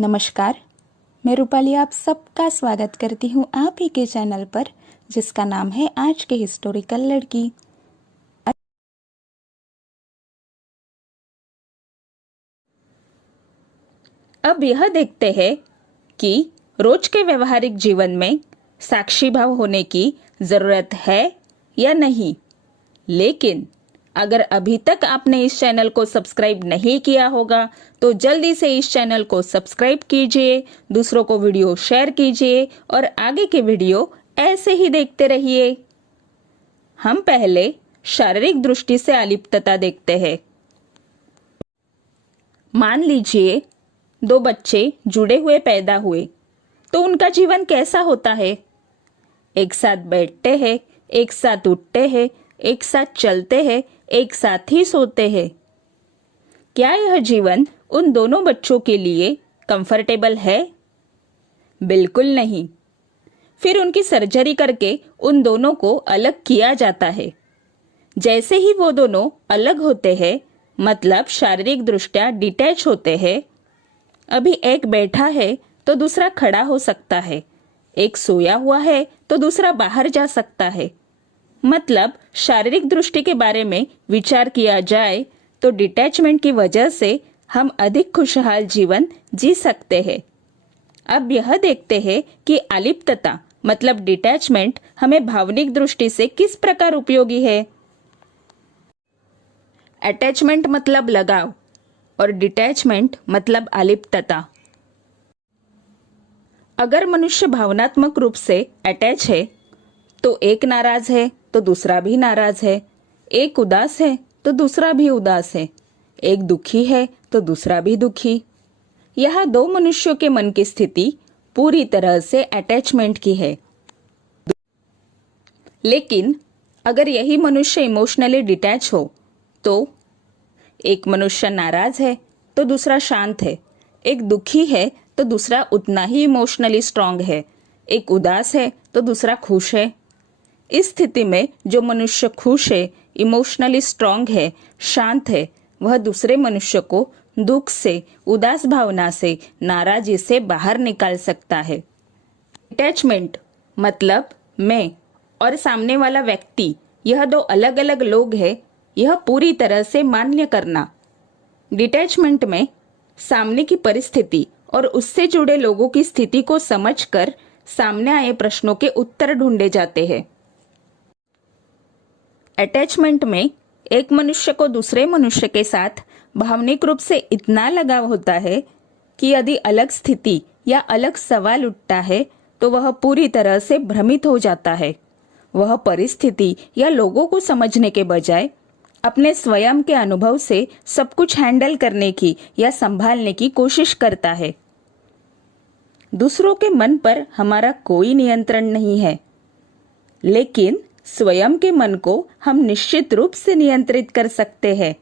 नमस्कार, मैं रूपाली आप सबका स्वागत करती हूँ आप ही के चैनल पर जिसका नाम है आज के हिस्टोरिकल लड़की। अब यह देखते हैं कि रोज के व्यवहारिक जीवन में साक्षी भाव होने की जरूरत है या नहीं। लेकिन अगर अभी तक आपने इस चैनल को सब्सक्राइब नहीं किया होगा तो जल्दी से इस चैनल को सब्सक्राइब कीजिए, दूसरों को वीडियो शेयर कीजिए और आगे के वीडियो ऐसे ही देखते रहिए। हम पहले शारीरिक दृष्टि से अलिप्तता देखते हैं। मान लीजिए दो बच्चे जुड़े हुए पैदा हुए तो उनका जीवन कैसा होता है? एक साथ बैठते हैं, एक साथ उठते हैं, एक साथ चलते हैं, एक साथ ही सोते हैं। क्या यह जीवन उन दोनों बच्चों के लिए कंफर्टेबल है? बिल्कुल नहीं। फिर उनकी सर्जरी करके उन दोनों को अलग किया जाता है। जैसे ही वो दोनों अलग होते हैं, मतलब शारीरिक दृष्टया डिटैच होते हैं, अभी एक बैठा है तो दूसरा खड़ा हो सकता है, एक सोया हुआ है तो दूसरा बाहर जा सकता है। मतलब शारीरिक दृष्टि के बारे में विचार किया जाए तो डिटैचमेंट की वजह से हम अधिक खुशहाल जीवन जी सकते हैं। अब यह देखते हैं कि अलिप्तता मतलब डिटैचमेंट हमें भावनिक दृष्टि से किस प्रकार उपयोगी है। अटैचमेंट मतलब लगाव और डिटैचमेंट मतलब अलिप्तता। अगर मनुष्य भावनात्मक रूप से अटैच है तो एक नाराज है तो दूसरा भी नाराज है, एक उदास है तो दूसरा भी उदास है, एक दुखी है तो दूसरा भी दुखी। यह दो मनुष्यों के मन की स्थिति पूरी तरह से अटैचमेंट की है। लेकिन अगर यही मनुष्य इमोशनली डिटैच हो तो एक मनुष्य नाराज है तो दूसरा शांत है, एक दुखी है तो दूसरा उतना ही इमोशनली स्ट्रांग है, एक उदास है तो दूसरा खुश है। इस स्थिति में जो मनुष्य खुश है, इमोशनली स्ट्रांग है, शांत है, वह दूसरे मनुष्य को दुख से, उदास भावना से, नाराजी से बाहर निकाल सकता है। अटैचमेंट मतलब मैं और सामने वाला व्यक्ति, यह दो अलग अलग लोग हैं, यह पूरी तरह से मान्य करना। डिटैचमेंट में सामने की परिस्थिति और उससे जुड़े लोगों की स्थिति को समझकर सामने आए प्रश्नों के उत्तर ढूंढे जाते हैं। अटैचमेंट में एक मनुष्य को दूसरे मनुष्य के साथ भावनिक रूप से इतना लगाव होता है कि यदि अलग स्थिति या अलग सवाल उठता है तो वह पूरी तरह से भ्रमित हो जाता है। वह परिस्थिति या लोगों को समझने के बजाय अपने स्वयं के अनुभव से सब कुछ हैंडल करने की या संभालने की कोशिश करता है। दूसरों के मन पर हमारा कोई नियंत्रण नहीं है, लेकिन स्वयं के मन को हम निश्चित रूप से नियंत्रित कर सकते हैं।